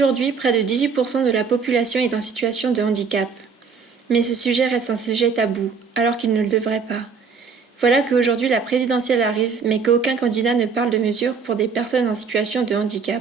Aujourd'hui, près de 18% de la population est en situation de handicap. Mais ce sujet reste un sujet tabou, alors qu'il ne le devrait pas. Voilà qu'aujourd'hui la présidentielle arrive, mais qu'aucun candidat ne parle de mesures pour des personnes en situation de handicap.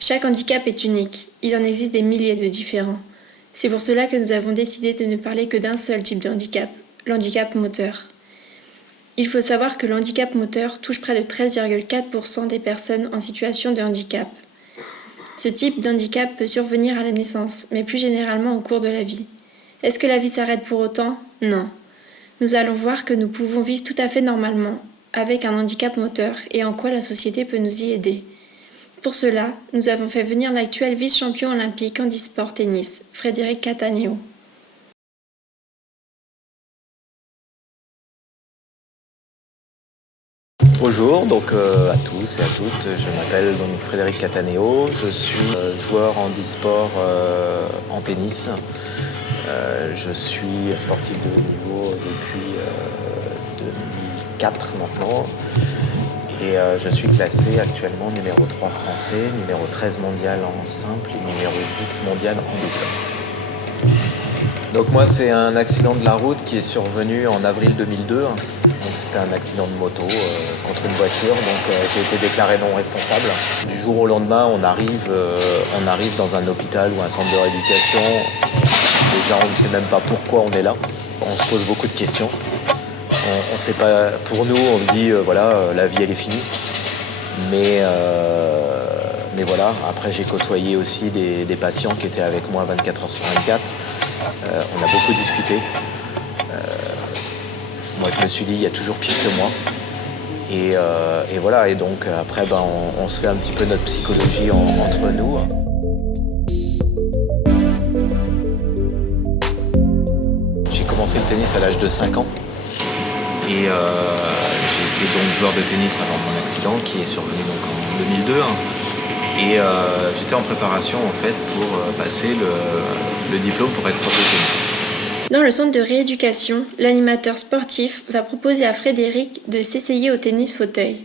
Chaque handicap est unique, il en existe des milliers de différents. C'est pour cela que nous avons décidé de ne parler que d'un seul type de handicap, l'handicap moteur. Il faut savoir que le handicap moteur touche près de 13,4% des personnes en situation de handicap. Ce type d'handicap peut survenir à la naissance, mais plus généralement au cours de la vie. Est-ce que la vie s'arrête pour autant ? Non. Nous allons voir que nous pouvons vivre tout à fait normalement, avec un handicap moteur, et en quoi la société peut nous y aider. Pour cela, nous avons fait venir l'actuel vice-champion olympique handisport tennis, Frédéric Cattaneo. Bonjour donc à tous et à toutes, je m'appelle donc Frédéric Cattaneo, je suis joueur handisport en tennis. Je suis sportif de haut niveau depuis 2004 maintenant et je suis classé actuellement numéro 3 français, numéro 13 mondial en simple et numéro 10 mondial en double. Donc moi c'est un accident de la route qui est survenu en avril 2002. Donc c'était un accident de moto contre une voiture, donc j'ai été déclaré non responsable. Du jour au lendemain, on arrive dans un hôpital ou un centre de rééducation. Déjà, on ne sait même pas pourquoi on est là. On se pose beaucoup de questions. On sait pas. Pour nous, on se dit voilà, la vie elle est finie. Mais voilà. Après, j'ai côtoyé aussi des patients qui étaient avec moi 24 heures sur 24. On a beaucoup discuté. Moi, je me suis dit, il y a toujours pire que moi. Et voilà, et donc après, on se fait un petit peu notre psychologie entre nous. J'ai commencé le tennis à l'âge de 5 ans. Et j'ai été donc joueur de tennis avant mon accident, qui est survenu donc en 2002. Et j'étais en préparation, en fait, pour passer le diplôme pour être prof de tennis. Dans le centre de rééducation, l'animateur sportif va proposer à Frédéric de s'essayer au tennis fauteuil.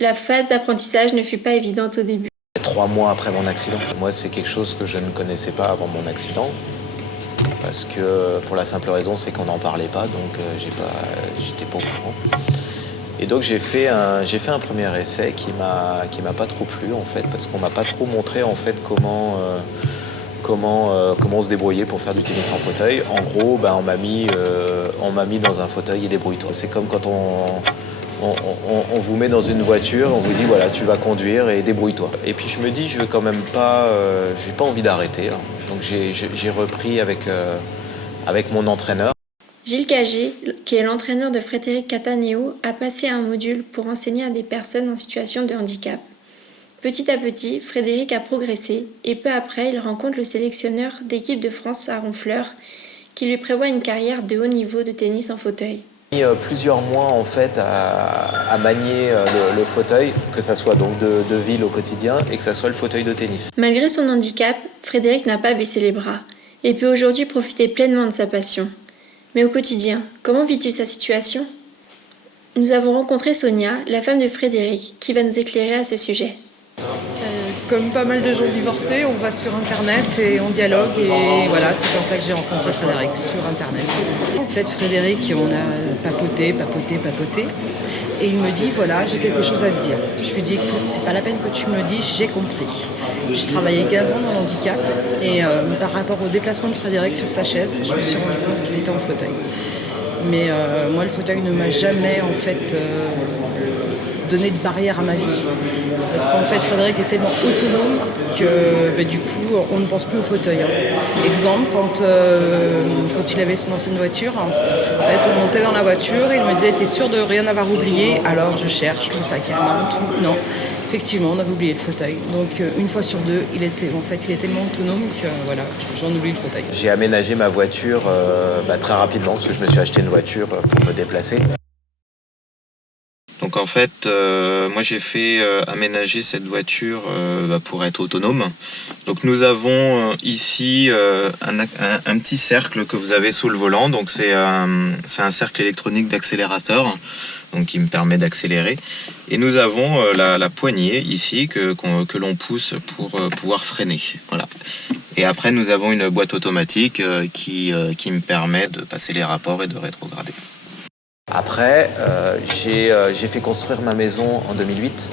La phase d'apprentissage ne fut pas évidente au début. 3 mois après mon accident, moi c'est quelque chose que je ne connaissais pas avant mon accident. Parce que pour la simple raison, c'est qu'on n'en parlait pas, donc j'étais pas au courant. Et donc j'ai fait un premier essai qui m'a pas trop plu en fait, parce qu'on m'a pas trop montré en fait comment se débrouiller pour faire du tennis en fauteuil. En gros, on m'a mis dans un fauteuil et débrouille-toi. C'est comme quand on vous met dans une voiture, on vous dit voilà, tu vas conduire et débrouille-toi. Et puis je me dis, je vais quand même pas, j'ai pas envie d'arrêter. Hein. Donc j'ai repris avec mon entraîneur. Gilles Cagé, qui est l'entraîneur de Frédéric Cattaneo, a passé un module pour enseigner à des personnes en situation de handicap. Petit à petit, Frédéric a progressé et peu après, il rencontre le sélectionneur d'équipe de France à Honfleur qui lui prévoit une carrière de haut niveau de tennis en fauteuil. J'ai mis plusieurs mois en fait à manier le fauteuil, que ça soit donc de ville au quotidien et que ça soit le fauteuil de tennis. Malgré son handicap, Frédéric n'a pas baissé les bras et peut aujourd'hui profiter pleinement de sa passion. Mais au quotidien, comment vit-il sa situation ? Nous avons rencontré Sonia, la femme de Frédéric, qui va nous éclairer à ce sujet. Comme pas mal de gens divorcés, on va sur Internet et on dialogue et voilà, c'est comme ça que j'ai rencontré Frédéric, sur Internet. En fait, Frédéric, on a papoté et il me dit voilà, j'ai quelque chose à te dire. Je lui dis écoute, c'est pas la peine que tu me le dises, j'ai compris. J'ai travaillé 15 ans dans le handicap et par rapport au déplacement de Frédéric sur sa chaise, je me suis rendu compte qu'il était en fauteuil. Mais moi, le fauteuil ne m'a jamais en fait donné de barrière à ma vie. Parce qu'en fait, Frédéric est tellement autonome que du coup, on ne pense plus au fauteuil. Exemple, quand il avait son ancienne voiture, en fait, on montait dans la voiture et il me disait « T'es sûr de rien avoir oublié ?» Alors je cherche mon sac à main, tout. Non, effectivement, on avait oublié le fauteuil. Donc une fois sur deux, il est tellement autonome que voilà, j'en oublie le fauteuil. J'ai aménagé ma voiture très rapidement parce que je me suis acheté une voiture pour me déplacer. Donc en fait, moi j'ai fait aménager cette voiture pour être autonome. Donc nous avons ici un petit cercle que vous avez sous le volant. Donc c'est un cercle électronique d'accélérateur. donc qui me permet d'accélérer. Et nous avons la poignée ici que l'on pousse pour pouvoir freiner. Voilà. Et après, nous avons une boîte automatique qui me permet de passer les rapports et de rétrograder. Après, j'ai fait construire ma maison en 2008.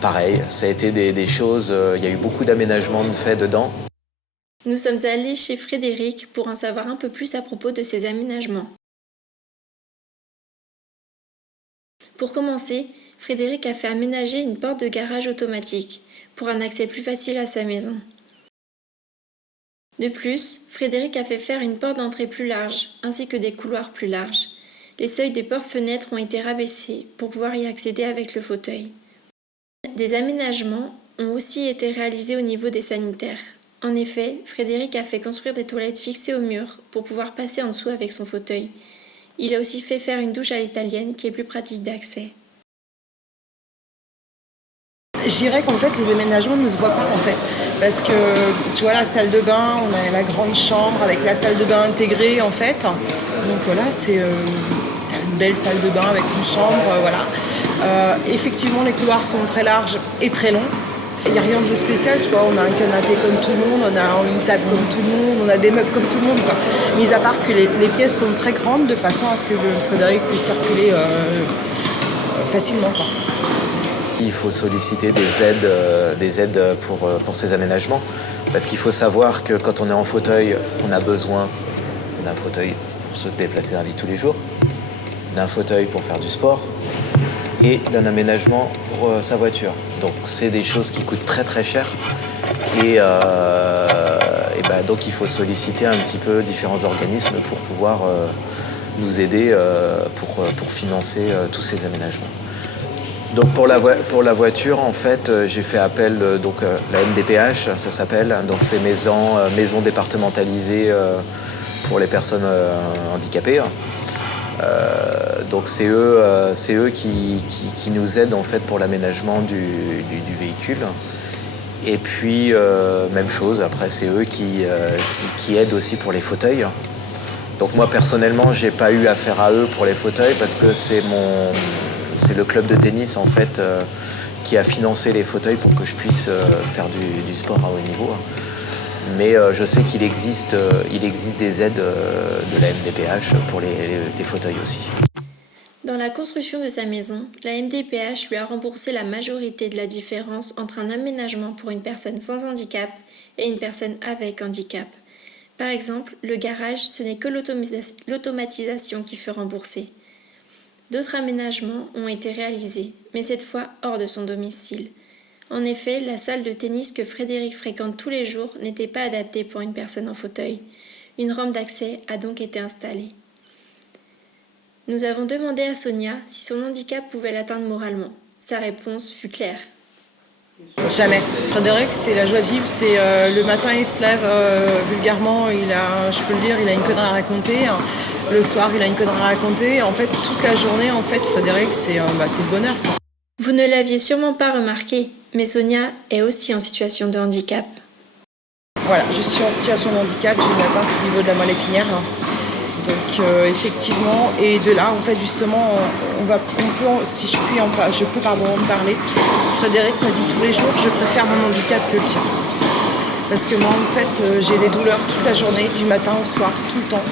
Pareil, ça a été des choses, il y a eu beaucoup d'aménagements de fait dedans. Nous sommes allés chez Frédéric pour en savoir un peu plus à propos de ces aménagements. Pour commencer, Frédéric a fait aménager une porte de garage automatique pour un accès plus facile à sa maison. De plus, Frédéric a fait faire une porte d'entrée plus large, ainsi que des couloirs plus larges. Les seuils des portes-fenêtres ont été rabaissés pour pouvoir y accéder avec le fauteuil. Des aménagements ont aussi été réalisés au niveau des sanitaires. En effet, Frédéric a fait construire des toilettes fixées au mur pour pouvoir passer en dessous avec son fauteuil. Il a aussi fait faire une douche à l'italienne qui est plus pratique d'accès. Je dirais qu'en fait les aménagements ne se voient pas en fait, parce que tu vois la salle de bain, on a la grande chambre avec la salle de bain intégrée en fait, donc voilà c'est une belle salle de bain avec une chambre, voilà. Effectivement les couloirs sont très larges et très longs, il n'y a rien de spécial, tu vois, on a un canapé comme tout le monde, on a une table comme tout le monde, on a des meubles comme tout le monde quoi. Mis à part que les pièces sont très grandes de façon à ce que Frédéric puisse circuler facilement quoi. Il faut solliciter des aides pour ces aménagements. Parce qu'il faut savoir que quand on est en fauteuil, on a besoin d'un fauteuil pour se déplacer dans la vie de tous les jours, d'un fauteuil pour faire du sport et d'un aménagement pour sa voiture. Donc c'est des choses qui coûtent très très cher. Et donc il faut solliciter un petit peu différents organismes pour pouvoir nous aider pour financer tous ces aménagements. Donc pour la voiture, en fait, j'ai fait appel, la MDPH, ça s'appelle, donc c'est maison départementalisée pour les personnes handicapées. Donc c'est eux qui nous aident en fait pour l'aménagement du véhicule. Et puis même chose, après c'est eux qui aident aussi pour les fauteuils. Donc moi personnellement, j'ai pas eu affaire à eux pour les fauteuils parce que c'est le club de tennis en fait qui a financé les fauteuils pour que je puisse faire du sport à haut niveau. Mais je sais qu'il existe des aides de la MDPH pour les fauteuils aussi. Dans la construction de sa maison, la MDPH lui a remboursé la majorité de la différence entre un aménagement pour une personne sans handicap et une personne avec handicap. Par exemple, le garage, ce n'est que l'automatisation qui fut remboursée. D'autres aménagements ont été réalisés, mais cette fois hors de son domicile. En effet, la salle de tennis que Frédéric fréquente tous les jours n'était pas adaptée pour une personne en fauteuil. Une rampe d'accès a donc été installée. Nous avons demandé à Sonia si son handicap pouvait l'atteindre moralement. Sa réponse fut claire. Jamais. Frédéric, c'est la joie de vivre. C'est le matin, il se lève vulgairement. Je peux le dire, il a une connerie à raconter. Le soir, il a une connerie à raconter. En fait, toute la journée, en fait, Frédéric, c'est le bonheur. Vous ne l'aviez sûrement pas remarqué, mais Sonia est aussi en situation de handicap. Voilà, je suis en situation de handicap. J'ai une atteinte au niveau de la moelle épinière. Donc effectivement, et de là, en fait, justement, si je peux en parler. Frédéric m'a dit tous les jours, je préfère mon handicap que le tien. Parce que moi, en fait, j'ai des douleurs toute la journée, du matin au soir, tout le temps.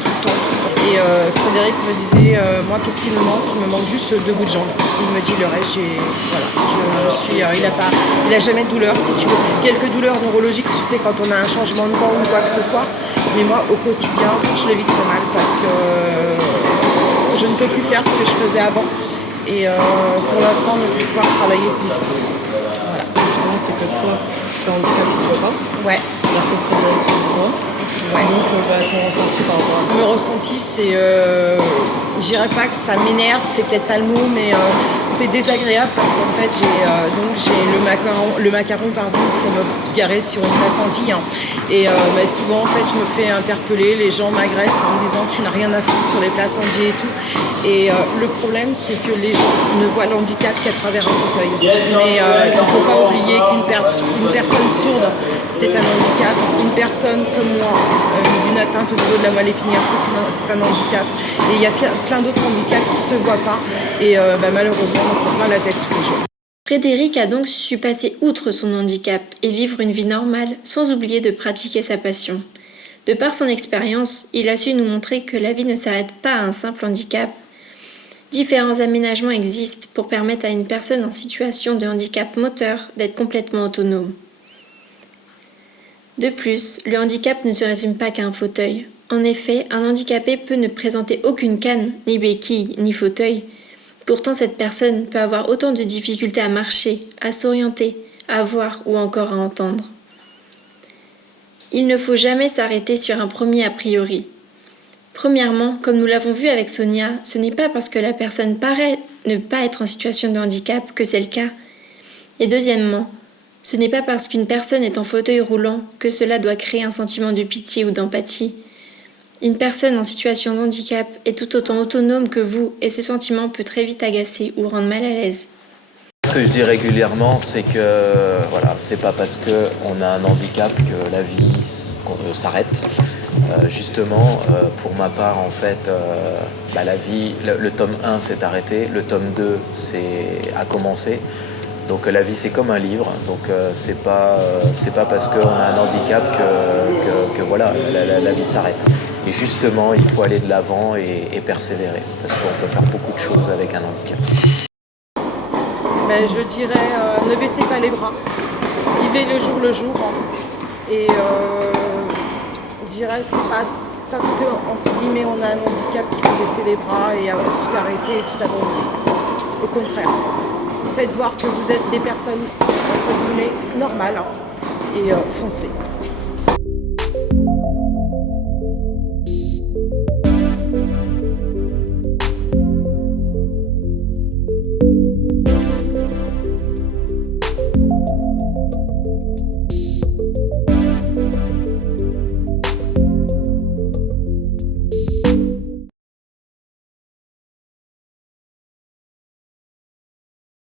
Et Frédéric me disait, moi, qu'est-ce qui me manque ? Il me manque juste 2 bouts de jambes. Il me dit le reste, il a jamais de douleur, si tu veux. Quelques douleurs neurologiques, tu sais, quand on a un changement de temps ou quoi que ce soit. Mais moi, au quotidien, je le vis très mal parce que je ne peux plus faire ce que je faisais avant. Et pour l'instant, ne plus pouvoir travailler, c'est difficile. Voilà. Justement, c'est que toi, ton handicap il se voit pas. Ouais. Alors que Frédéric il se voit. Ouais. Donc, ton ressenti par rapport à ça. Mon ressenti, c'est. Je dirais pas que ça m'énerve, c'est peut-être pas le mot, mais c'est désagréable parce qu'en fait, j'ai le macaron pour me garer sur une place entière. Et souvent, en fait, je me fais interpeller, les gens m'agressent en me disant tu n'as rien à foutre sur les places entières et tout. Et le problème, c'est que les gens ne voient le handicap qu'à travers un fauteuil. Mais il ne faut pas oublier qu'une personne sourde, c'est un handicap. Une personne comme moi, d'une atteinte au niveau de la moelle épinière, c'est un handicap. Et il y a plein d'autres handicaps qui ne se voient pas. Et malheureusement, on prend plein la tête tous les jours. Frédéric a donc su passer outre son handicap et vivre une vie normale sans oublier de pratiquer sa passion. De par son expérience, il a su nous montrer que la vie ne s'arrête pas à un simple handicap. Différents aménagements existent pour permettre à une personne en situation de handicap moteur d'être complètement autonome. De plus, le handicap ne se résume pas qu'à un fauteuil. En effet, un handicapé peut ne présenter aucune canne, ni béquille, ni fauteuil. Pourtant, cette personne peut avoir autant de difficultés à marcher, à s'orienter, à voir ou encore à entendre. Il ne faut jamais s'arrêter sur un premier a priori. Premièrement, comme nous l'avons vu avec Sonia, ce n'est pas parce que la personne paraît ne pas être en situation de handicap que c'est le cas. Et deuxièmement, ce n'est pas parce qu'une personne est en fauteuil roulant que cela doit créer un sentiment de pitié ou d'empathie. Une personne en situation de handicap est tout autant autonome que vous et ce sentiment peut très vite agacer ou rendre mal à l'aise. Ce que je dis régulièrement, c'est que c'est pas parce qu'on a un handicap que la vie s'arrête. Justement, pour ma part, en fait, la vie, le tome 1 s'est arrêté, le tome 2 a commencé. Donc la vie, c'est comme un livre. Donc c'est pas parce qu'on a un handicap que la vie s'arrête. Et justement, il faut aller de l'avant et persévérer, parce qu'on peut faire beaucoup de choses avec un handicap. Je dirais, ne baissez pas les bras, vivez le jour. Et je dirais, c'est pas parce que, entre guillemets, on a un handicap qu'il faut baisser les bras et tout arrêter et tout abandonner. Au contraire, faites voir que vous êtes des personnes, entre guillemets, normales et foncez.